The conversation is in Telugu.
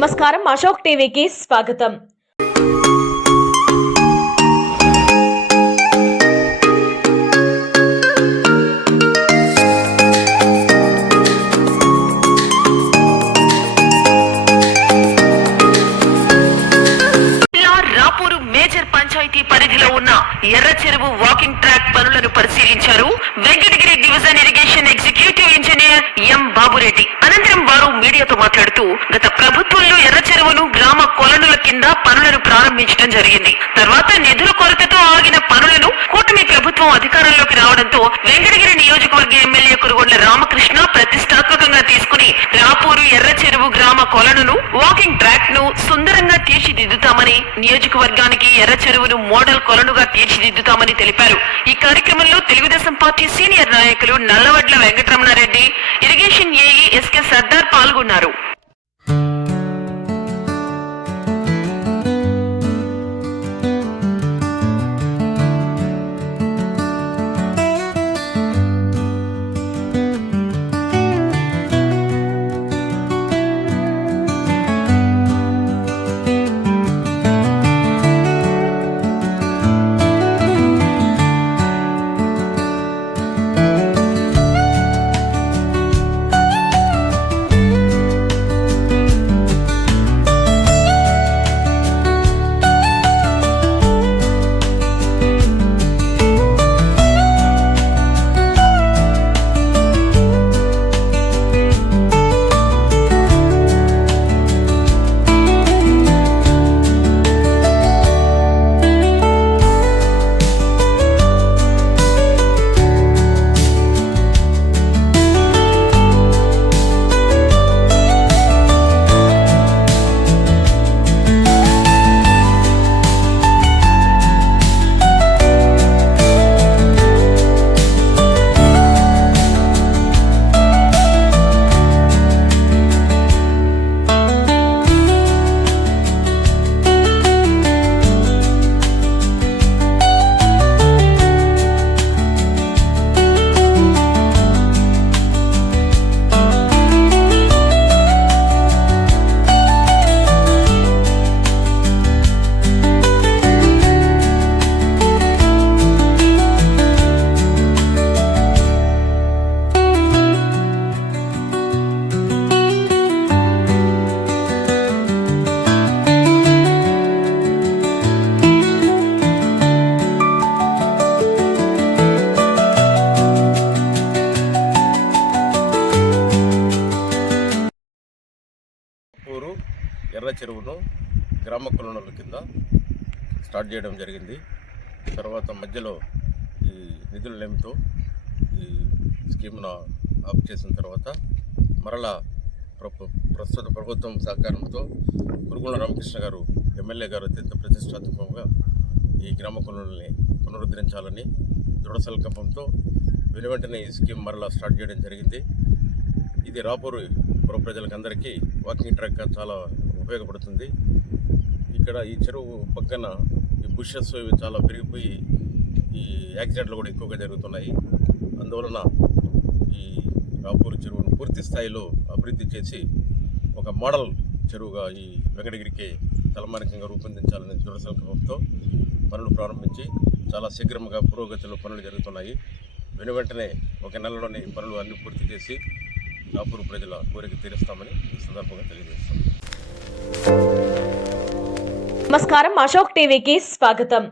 నమస్కారం, అశోక్ టీవీకి స్వాగతం. రాపూరు మేజర్ పంచాయతీ పరిధిలో ఉన్న ఎర్ర చెరువు వాకింగ్ ట్రాక్ పనులను పరిశీలించారు Venkatagiri division irrigation executive engineer ఎం బాబురెడ్డి. అనంతరం వారు మీడియాతో మాట్లాడుతూ గత ప్రభుత్వంలో ఎర్ర చెరువును గ్రామ కొలనుల కింద పనులను ప్రారంభించడం జరిగింది. తర్వాత నిధుల కొరతతో ఆగిన పనులను కూటమి ప్రభుత్వం అధికారంలోకి రావడంతో వెంకటగిరి నియోజకవర్గ ఎమ్మెల్యే కురుగొండ్ల రామకృష్ణ ప్రతిష్టాత్మకంగా తీసుకుని రాపూరు ఎర్ర చెరువు గ్రామ కొలనును వాకింగ్ ట్రాక్ ను సుందరంగా తీర్చిదిద్దుతామని, నియోజకవర్గానికి ఎర్ర చెరువును మోడల్ కొలనుగా తీర్చిదిద్దుతామని తెలిపారు. ఈ కార్యక్రమంలో తెలుగుదేశం పార్టీ సీనియర్ నాయకులు Nallavadla Venkataramana Reddy, irrigation AE SK Sardar పాల్గొన్నారు. ఎర్ర చెరువును గ్రామ కొలనుల కింద స్టార్ట్ చేయడం జరిగింది. తర్వాత మధ్యలో ఈ నిధుల లేమితో ఈ స్కీమ్ను ఆఫ్ చేసిన తర్వాత మరలా ప్రస్తుత ప్రభుత్వం సహకారంతో కురుగొండ్ల రామకృష్ణ గారు ఎమ్మెల్యే గారు అత్యంత ప్రతిష్టాత్మకంగా ఈ గ్రామ కొలనుల్ని పునరుద్ధరించాలని దృఢ సంకల్పంతో వెనువెంటనే ఈ స్కీమ్ మరలా స్టార్ట్ చేయడం జరిగింది. ఇది రాపూరు పుర ప్రజలకు అందరికీ వాకింగ్ ట్రాక్గా చాలా ఉపయోగపడుతుంది. ఇక్కడ ఈ చెరువు పక్కన ఈ బుషెస్ ఇవి చాలా పెరిగిపోయి ఈ యాక్సిడెంట్లు కూడా ఎక్కువగా జరుగుతున్నాయి. అందువలన ఈ రాపూరు చెరువును పూర్తి స్థాయిలో అభివృద్ధి చేసి ఒక మోడల్ చెరువుగా ఈ వెంకటగిరికి తలమానికంగా రూపొందించాలనే దృఢ సంకల్పంతో పనులు ప్రారంభించి చాలా శీఘ్రంగా పురోగతిలో పనులు జరుగుతున్నాయి. వెనువెంటనే ఒక నెలలోనే పనులు అన్ని పూర్తి చేసి రాపూరు ప్రజల కోరిక తీరుస్తామని ఈ సందర్భంగా తెలియజేస్తాం. నమస్కారం, అశోక్ టీవీకి స్వాగతం.